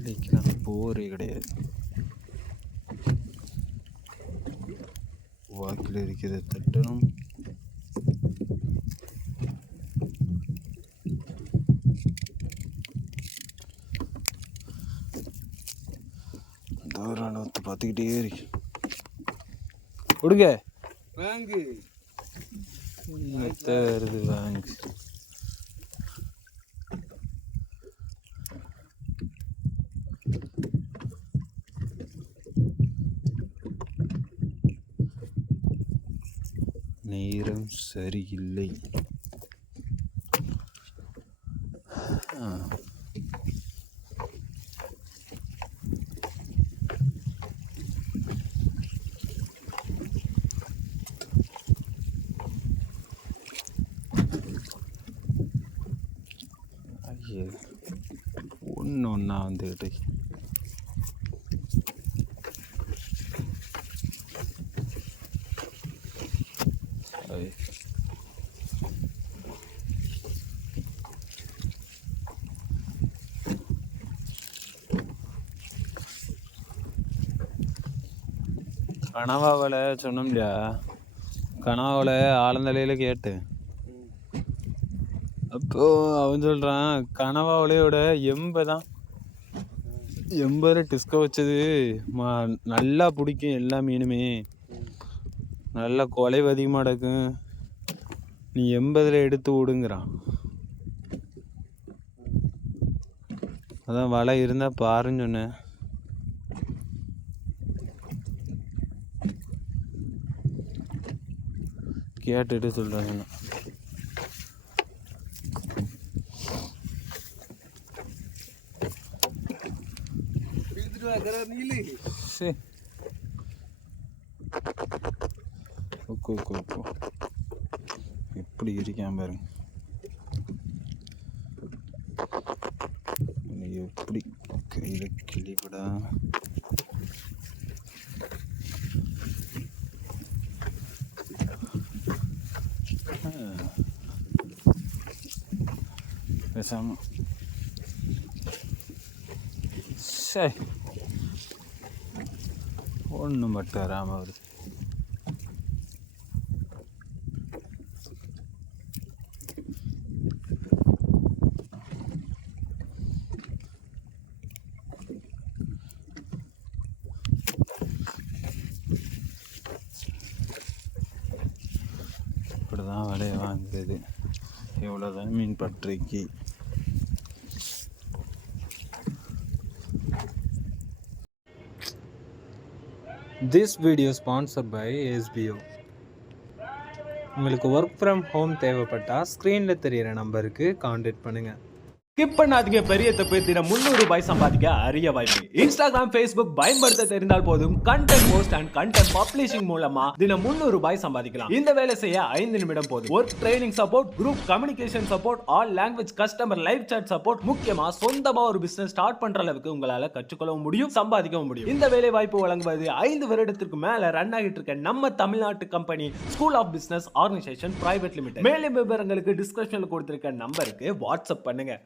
இலைக்கெல்லாம் போரே கிடையாது. வாக்கில் இருக்கிறத தட்டணும். தோரானத்தை பார்த்துக்கிட்டே இருக்கு. கொடுங்க வாங்கு வருது வாங்கு. நேரம் சரியில்லை. ஒன்று வந்துக்கிட்டு கனவாவில் சொன்னோம் இல்லையா, கனவாவில் ஆழ்ந்தலையில் கேட்டேன். அப்போ அவன் சொல்கிறான் கனவாவிலையோட 80 டிஸ்கோ வச்சது நல்லா பிடிக்கும். எல்லா மீனுமே நல்லா குலைவு அதிகமாக நடக்கும். நீ 80 எடுத்து விடுங்கிறான். அதான் வலை இருந்தால் பாருன்னு சொன்னேன். கேட்டுட்டு சொல்கிறாங்க. எப்படி இருக்கான் பாருங்க. எப்படி கையில கிளிபடா. பேசாம சரி ஒன்றும் மட்டும் வராமல் வருது. இப்படிதான் வலையை வாங்குறது. எவ்வளோதான் மீன் பற்றைக்கு. This video sponsored by SBO. உங்களுக்கு ஒர்க் ஃப்ரம் ஹோம் தேவைப்பட்டால் ஸ்க்ரீனில் தெரிகிற நம்பருக்கு கான்டாக்ட் பண்ணுங்கள். ஸ்கிப் பண்ணாதீங்க. பெரிய தப்பு. தினம் 300 ரூபாய் சம்பாதிக்க அரிய வாய்ப்பு. இன்ஸ்டாகிராம், ஃபேஸ்புக் பயன்படுத்த தெரிந்தால் போதும். Content post and content publishing மூலமா தினம் 300 ரூபாய் சம்பாதிக்கலாம். இந்த வேலை செய்ய 5 நிமிடம் போதும். Work training support, group communication support, all language customer live chat support. முக்கியமா சொந்தமா ஒரு பிசினஸ் ஸ்டார்ட் பண்ற அளவுக்கு உங்களால கற்றுக்கொள்ளவும் முடியும், சம்பாதிக்கவும் முடியும். இந்த வேலை வாய்ப்பு வழங்குவது 5 வருடத்திற்கு மேல ரன் ஆகிட்டு இருக்க நம்ம தமிழ்நாட்டு company school of business organisation private limited. மேலும் விவரங்களுக்கு டிஸ்கிரிப்ஷன்ல கொடுத்திருக்க நம்பருக்கு வாட்ஸ்அப் பண்ணுங்க.